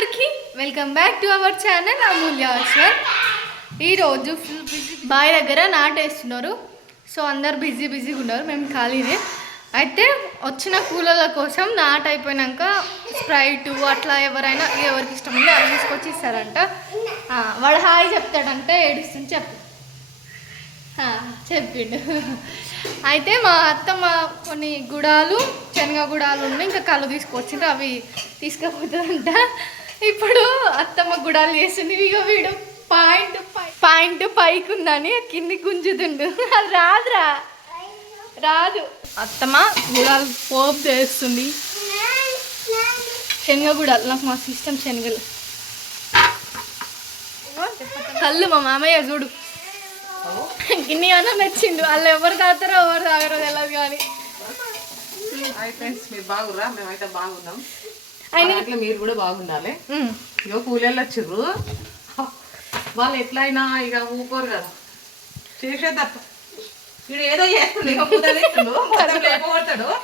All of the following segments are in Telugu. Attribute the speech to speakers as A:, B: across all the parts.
A: అందరికీ welcome back to our channel Amulya ఆశ్వర్ ఈరోజు బావి బాయ్ దగ్గర నాటేస్తున్నారు సో అందరు బిజీ బిజీగా ఉన్నారు మేము ఖాళీనే. అయితే వచ్చిన కూలర్ల కోసం నాట్ అయిపోయినాక స్ప్రైట్ అట్లా ఎవరైనా ఎవరికి ఇష్టం ఉందో అవి తీసుకొచ్చి ఇస్తారంట వాడు హాయ్ చెప్తాడంట ఏడుస్తుంది చెప్పు. చెప్పిండు. అయితే మా అత్తమ్మ కొన్ని గుడాలు శనగ గుడాలు ఉన్నాయి ఇంకా కళ్ళు తీసుకొచ్చిండ్రు అవి తీసుకపోతుందంట ఇప్పుడు అత్తమ్మ గుడాలు చేసింది ఇక వీడు పాయింట్ పాయింట్ పైకి ఉందని కింది గుంజుతుండు. అది రాదురా. రాదు. అత్తమ్మ గుడాలు పోపు చేస్తుంది శనగ గుడాలు. నాకు మా ఇష్టం శనగలు. కళ్ళు మా మామయ్య చూడు. గిన్ని అన్న నచ్చిండు వాళ్ళు ఎవరు తాగుతారో ఎవరు తాగరో తెలియదు కానీ.
B: హాయ్ ఫ్రెండ్స్ మీరు బాగుర్రా? మేమైతే బాగున్నాం. అట్లా మీరు కూడా బాగుండాలి. ఇగో కూలీళ్ళు వచ్చిర్రు. వాళ్ళు ఎట్లయినా ఇక ఊకోరు కదా. చేసే తప్ప వీడు ఏదో ఇక మొత్తం లేకపోతాడు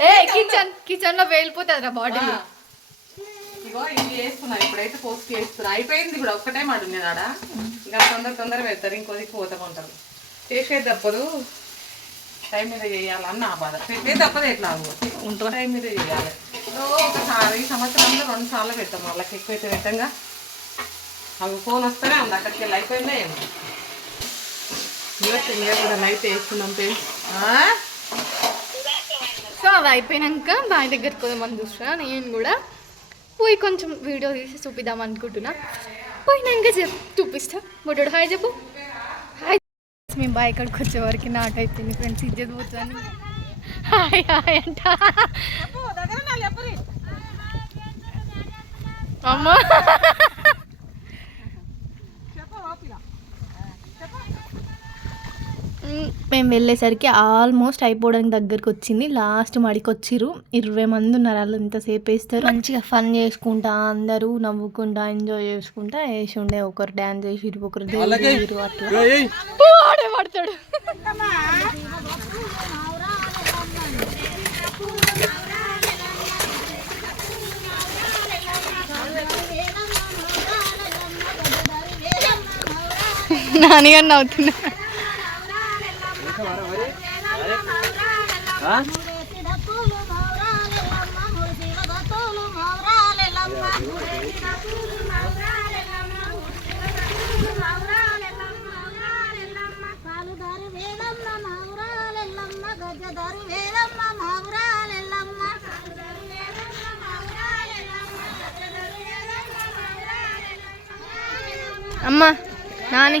A: ఏ కిచెన్ కిచెన్లో వేలిపోతుంది రా బాటిల్
B: ఇగో ఇవి వేస్తున్నా ఇప్పుడైతే పోస్ట్ వేస్తున్నా అయిపోయింది ఇప్పుడు ఒక్కటే మాట ఉన్నది ఆడ. ఇంకా తొందర తొందర పెడతారు ఇంకోది పోతామంటారు చేసేది తప్పదు టైం మీద చేయాలని నా బాధ పెట్టేది తప్పదు ఎట్లా ఉంటారు టైం మీద చేయాలి. ఒకసారి సంవత్సరంలో రెండు సార్లు పెడతాం వాళ్ళకి ఎక్కువ అయితే పెట్టంగా. అవి ఫోన్ వస్తేనే ఉంది అక్కడికి వెళ్ళి అయిపోయిందా ఏమో కూడా లైట్ వేస్తున్నాం ఫ్రెండ్స్
A: సో అవి అయిపోయినాక బావి దగ్గరికి పోదామని చూస్తున్నా నేను కూడా పోయి కొంచెం వీడియో తీసి చూపిద్దాం అనుకుంటున్నా. పోయినాక చెప్ చూపిస్తా. బొడ్డు హాయ్ చెప్పు. మేము బాయ్ ఇక్కడికి వచ్చే వరకు నాట్ అయిపోయింది ఫ్రెండ్స్ ఇజ్జత్ పోతుంది హాయ్ హాయ్ అంట. అమ్మా. మేము వెళ్ళేసరికి ఆల్మోస్ట్ అయిపోవడానికి దగ్గరికి వచ్చింది. లాస్ట్ మడికి వచ్చిర్రు ఇరవై మంది ఉన్నారు. వాళ్ళు ఎంతసేపు వేస్తారు. మంచిగా ఫన్ చేసుకుంటా అందరూ నవ్వుకుంటా ఎంజాయ్ చేసుకుంటా వేసి ఉండే ఒకరు డ్యాన్స్ చేసిరు ఒకరు దేవుడు అట్లా. పడతాడు. నాన్నగారు నవ్వుతున్నా. అమ్మా నాని.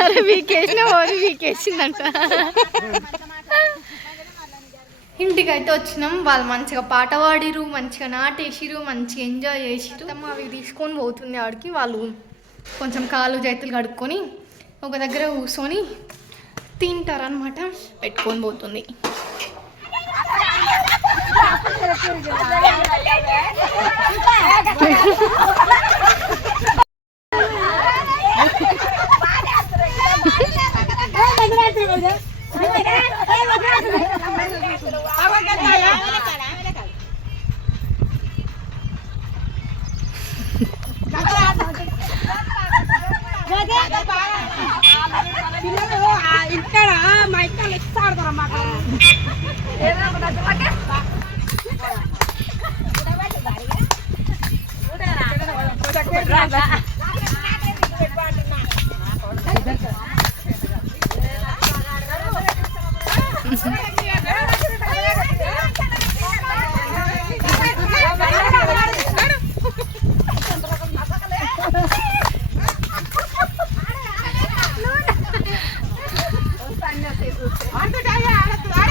A: అరే వీకేసిన ఓరి వీకేసిందంట ఇంటికి అయితే వచ్చినాం వాళ్ళు మంచిగా పాట పాడిరు మంచిగా నాటేసిరు మంచిగా ఎంజాయ్ చేసిరు అమ్మ అవి తీసుకొని పోతుంది ఆడికి వాళ్ళు కొంచెం కాలు చేతులు కడుక్కొని ఒక దగ్గర కూర్చొని తింటారనమాట పెట్టుకొని పోతుంది
C: ఇక్కడ మా ಆಡ್ತಾ
A: ಆಡತ್ತು ಆಡ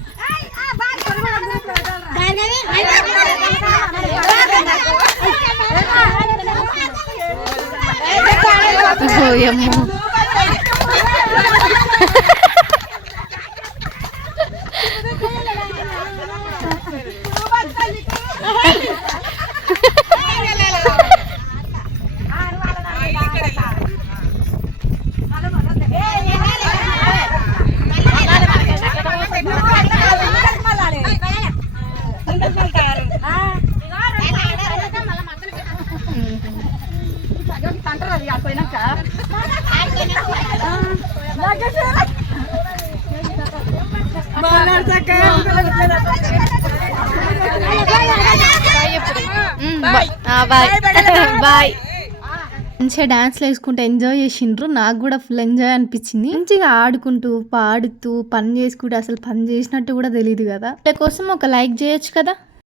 A: రా అంటే బాయ్ బాయ్ మంచిగా డాన్స్లు వేసుకుంటూ ఎంజాయ్ చేసిండ్రు. నాకు కూడా ఫుల్ ఎంజాయ్ అనిపించింది. మంచిగా ఆడుకుంటూ పాడుతూ పని చేసుకుంటూ అసలు పని చేసినట్టు కూడా తెలియదు కదా. వాళ్ళ కోసం ఒక లైక్ చేయొచ్చు కదా.